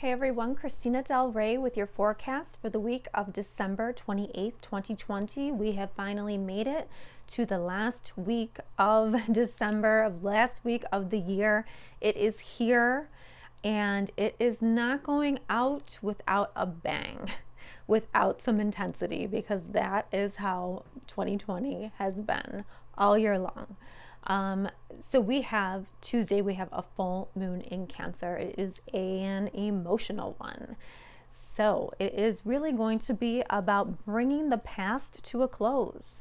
Hey everyone, Christina Del Rey with your forecast for the week of December 28th, 2020. We have finally made it to the last week of December, of last week of the year. It is here and it is not going out without a bang, without some intensity, because that is how 2020 has been all year long. Um, so we have Tuesday, we have a full moon in Cancer. It is an emotional one. So it is really going to be about bringing the past to a close.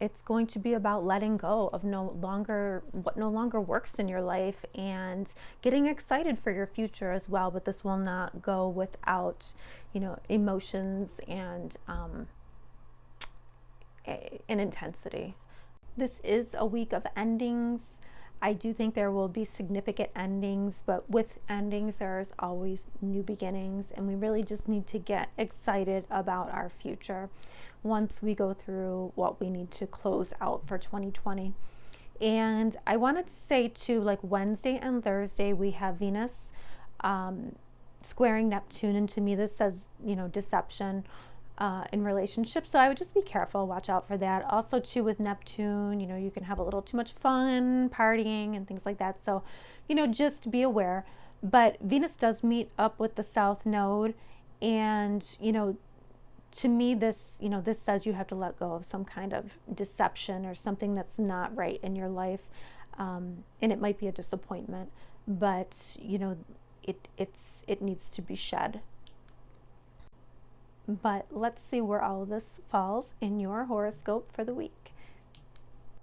It's going to be about letting go of what no longer works in your life and getting excited for your future as well. But this will not go without, emotions and an intensity. This is a week of endings. I do think there will be significant endings, but with endings, there's always new beginnings, and we really just need to get excited about our future once we go through what we need to close out for 2020. And I wanted to say too, like Wednesday and Thursday, we have Venus squaring Neptune, and to me, this says, deception in relationships. So I would just be careful, watch out for that. Also, too, with Neptune, you can have a little too much fun partying and things like that. So, just be aware. But Venus does meet up with the South Node, and to me, this says you have to let go of some kind of deception or something that's not right in your life, and it might be a disappointment, but it needs to be shed. But let's see where all of this falls in your horoscope for the week.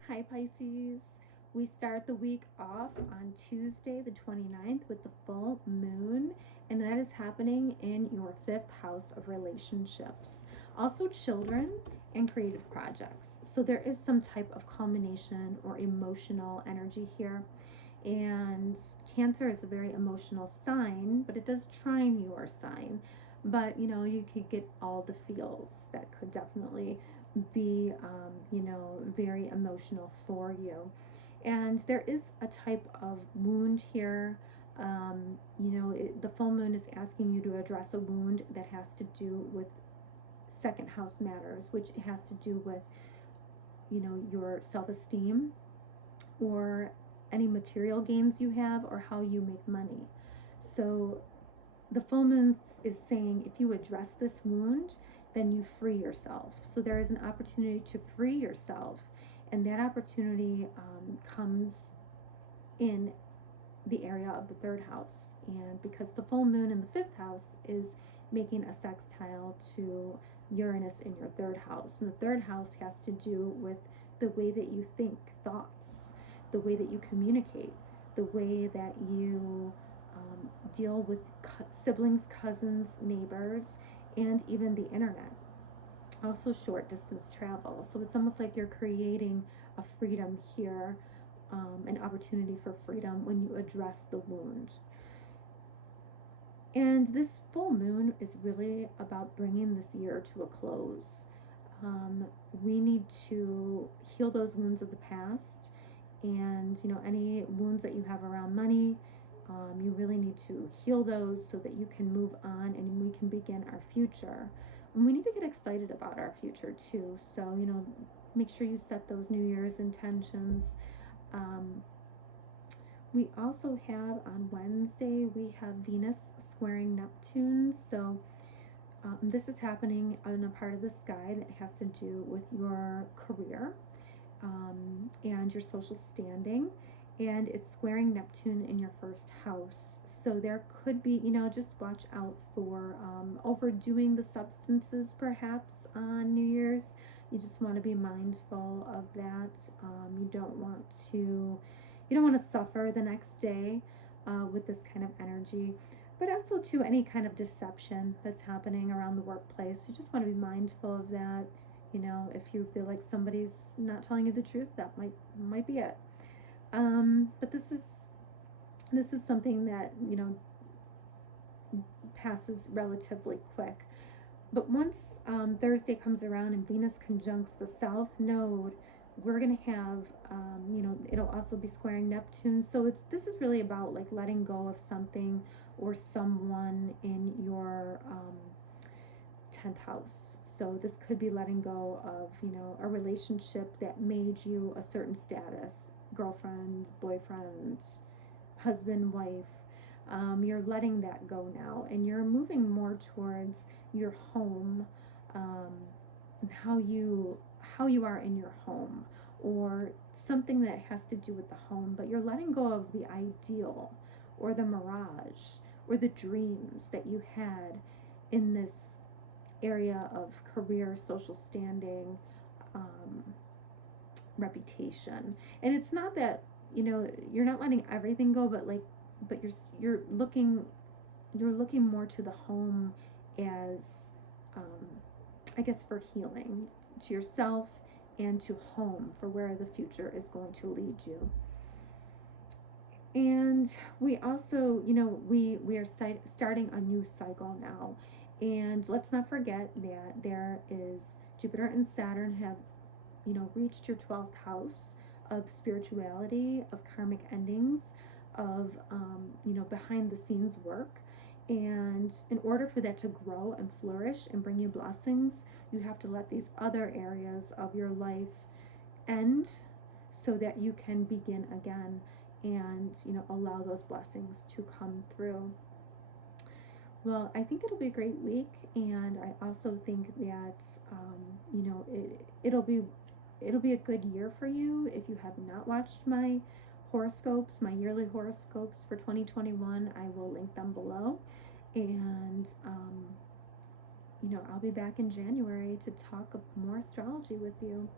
Hi, Pisces. We start the week off on Tuesday, the 29th, with the full moon, and that is happening in your fifth house of relationships. Also, children and creative projects. So, there is some type of culmination or emotional energy here. And Cancer is a very emotional sign, but it does trine your sign. But you could get all the feels that could definitely be very emotional for you. And there is a type of wound here. The full moon is asking you to address a wound that has to do with second house matters, which has to do with your self-esteem or any material gains you have or how you make money. So the full moon is saying if you address this wound, then you free yourself. So there is an opportunity to free yourself, and that opportunity comes in the area of the third house. And because the full moon in the fifth house is making a sextile to Uranus in your third house, and the third house has to do with the way that you think, thoughts, the way that you communicate, the way that you deal with siblings, cousins, neighbors, and even the internet. Also, short distance travel. So it's almost like you're creating a freedom here, an opportunity for freedom when you address the wound. And this full moon is really about bringing this year to a close. We need to heal those wounds of the past, and any wounds that you have around money, you really need to heal those so that you can move on and we can begin our future. And we need to get excited about our future too. So make sure you set those New Year's intentions. We also have on Wednesday, we have Venus squaring Neptune. So this is happening on a part of the sky that has to do with your career and your social standing. And it's squaring Neptune in your first house. So there could be, just watch out for overdoing the substances perhaps on New Year's. You just want to be mindful of that. You don't want to suffer the next day with this kind of energy. But also to any kind of deception that's happening around the workplace. You just want to be mindful of that. If you feel like somebody's not telling you the truth, that might be it. But this is something that passes relatively quick. But once Thursday comes around and Venus conjuncts the South Node we're going to have, it'll also be squaring Neptune. So this is really about like letting go of something or someone in your 10th house. So this could be letting go of, a relationship that made you a certain status, girlfriend, boyfriend, husband, wife. You're letting that go now, and you're moving more towards your home, and how you are in your home, or something that has to do with the home. But you're letting go of the ideal, or the mirage, or the dreams that you had in this area of career, social standing, um, reputation. And it's not that you're not letting everything go, but you're looking more to the home as, I guess, for healing, to yourself and to home, for where the future is going to lead you. And we also, we are starting a new cycle now. And let's not forget that there is Jupiter and Saturn have, reached your 12th house of spirituality, of karmic endings, of, behind the scenes work. And in order for that to grow and flourish and bring you blessings, you have to let these other areas of your life end so that you can begin again and, allow those blessings to come through. Well, I think it'll be a great week, and I also think that, it'll be a good year for you. If you have not watched my horoscopes, my yearly horoscopes for 2021, I will link them below. And, I'll be back in January to talk more astrology with you.